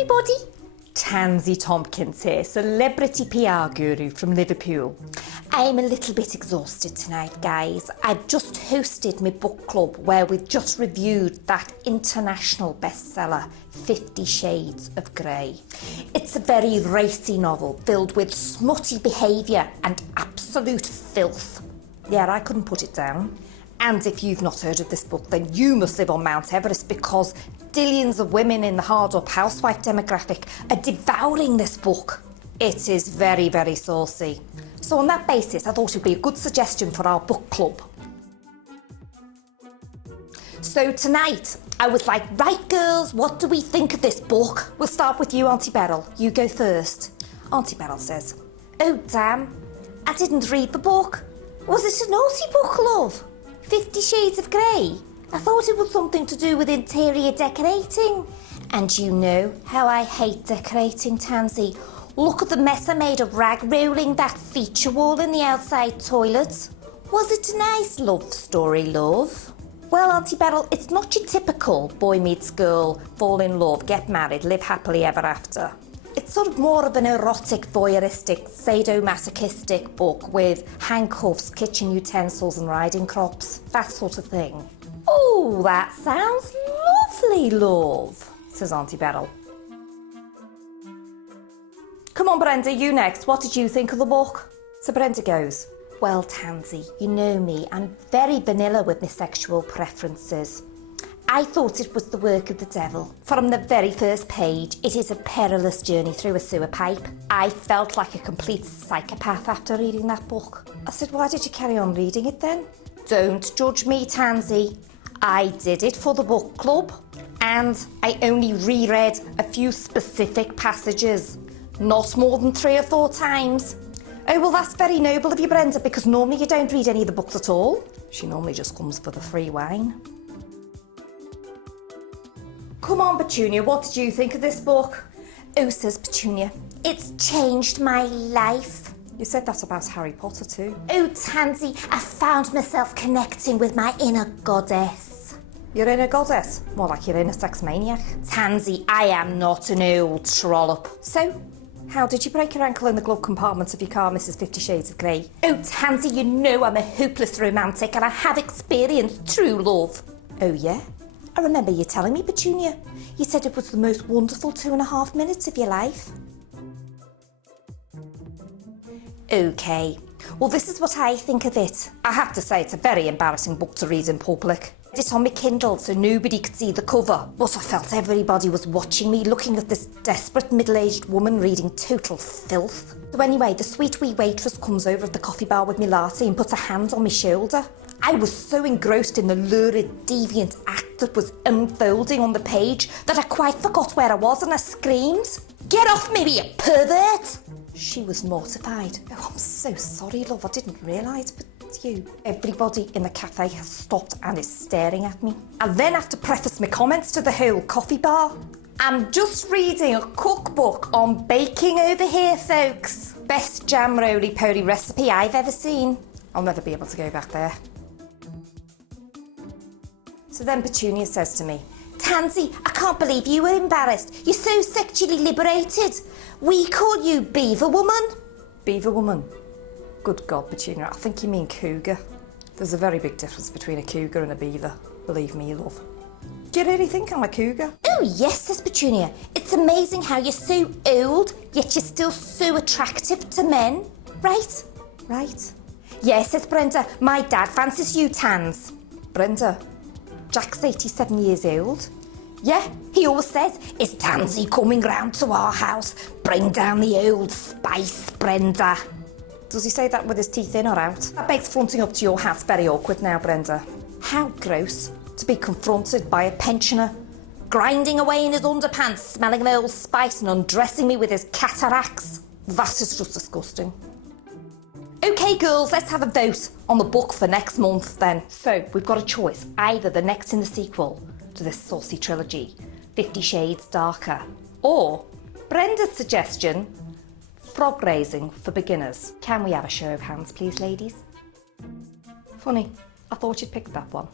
everybody. Tansy Tompkins here, celebrity PR guru from Liverpool. I'm a little bit exhausted tonight, guys. I've just hosted my book club where we've just reviewed that international bestseller, 50 Shades of Grey. It's a very racy novel filled with smutty behaviour and absolute filth. Yeah, I couldn't put it down. And if you've not heard of this book, then you must live on Mount Everest, because dillions of women in the hard-up housewife demographic are devouring this book. It is very, very saucy. So on that basis, I thought it would be a good suggestion for our book club. So tonight, I was like, right girls, what do we think of this book? We'll start with you, Auntie Beryl. You go first. Auntie Beryl says, oh damn, I didn't read the book. Was it a naughty book, love? 50 Shades of Grey? I thought it was something to do with interior decorating. And you know how I hate decorating, Tansy. Look at the mess I made of rag rolling that feature wall in the outside toilet. Was it a nice love story, love? Well, Auntie Beryl, it's not your typical boy meets girl, fall in love, get married, live happily ever after. It's sort of more of an erotic, voyeuristic, sadomasochistic book with handcuffs, kitchen utensils and riding crops, that sort of thing. Oh, that sounds lovely, love, says Auntie Beryl. Come on, Brenda, you next. What did you think of the book? So Brenda goes, well, Tansy, you know me, I'm very vanilla with my sexual preferences. I thought it was the work of the devil. From the very first page, it is a perilous journey through a sewer pipe. I felt like a complete psychopath after reading that book. I said, why did you carry on reading it then? Don't judge me, Tansy. I did it for the book club, and I only reread a few specific passages, not more than 3 or 4 times. Oh, well, that's very noble of you, Brenda, because normally you don't read any of the books at all. She normally just comes for the free wine. Come on, Petunia, what did you think of this book? Oh, says Petunia, it's changed my life. You said that about Harry Potter too. Oh, Tansy, I found myself connecting with my inner goddess. Your inner goddess? More like your inner sex maniac. Tansy, I am not an old trollop. So, how did you break your ankle in the glove compartment of your car, Mrs. 50 Shades of Grey? Oh, Tansy, you know I'm a hopeless romantic and I have experienced true love. Oh, yeah? I remember you telling me, Petunia. You said it was the most wonderful 2.5 minutes of your life. OK, well, this is what I think of it. I have to say it's a very embarrassing book to read in public. I did it on my Kindle so nobody could see the cover, but I felt everybody was watching me, looking at this desperate middle-aged woman reading total filth. So anyway, the sweet wee waitress comes over at the coffee bar with me latte and puts a hand on my shoulder. I was so engrossed in the lurid, deviant act that was unfolding on the page that I quite forgot where I was, and I screamed, "Get off me, you pervert!" She was mortified. Oh, I'm so sorry, love, I didn't realise, but you. Everybody in the cafe has stopped and is staring at me. I then have to preface my comments to the whole coffee bar. I'm just reading a cookbook on baking over here, folks. Best jam roly-poly recipe I've ever seen. I'll never be able to go back there. So then Petunia says to me, Tansy, I can't believe you were embarrassed. You're so sexually liberated. We call you Beaver Woman. Beaver Woman? Good God, Petunia, I think you mean cougar. There's a very big difference between a cougar and a beaver. Believe me, love. Do you really think I'm a cougar? Oh yes, says Petunia. It's amazing how you're so old, yet you're still so attractive to men. Right? Right. Yes, says Brenda, my dad fancies you, Tanz. Brenda, Jack's 87 years old. Yeah, he always says, is Tansy coming round to our house? Bring down the old spice, Brenda. Does he say that with his teeth in or out? That makes fronting up to your house very awkward now, Brenda. How gross to be confronted by a pensioner, grinding away in his underpants, smelling of old spice and undressing me with his cataracts. That is just disgusting. OK, girls, let's have a vote on the book for next month then. So, we've got a choice, either the next in the sequel to this saucy trilogy, 50 Shades Darker, or Brenda's suggestion, frog raising for beginners. Can we have a show of hands, please, ladies? Funny, I thought you'd picked that one.